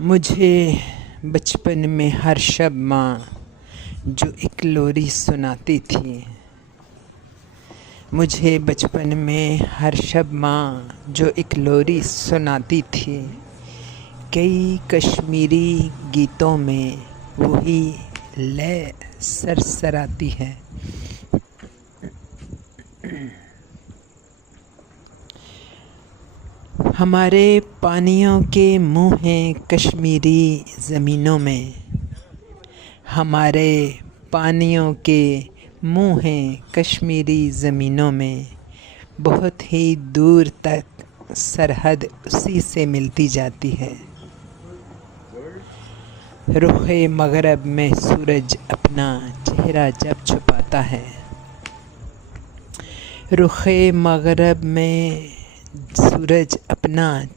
मुझे बचपन में हर शब माँ जो एक लोरी सुनाती थी। मुझे बचपन में हर शब माँ जो एक लोरी सुनाती थी। कई कश्मीरी गीतों में वही लय सरसराती है। हमारे पानियों के मुँह हैं कश्मीरी ज़मीनों में। हमारे पानियों के मुँह हैं कश्मीरी ज़मीनों में। बहुत ही दूर तक सरहद उसी से मिलती जाती है। रुख़े मग़रब में सूरज अपना चेहरा जब छुपाता है। रुख़े मग़रब में सूरज अपना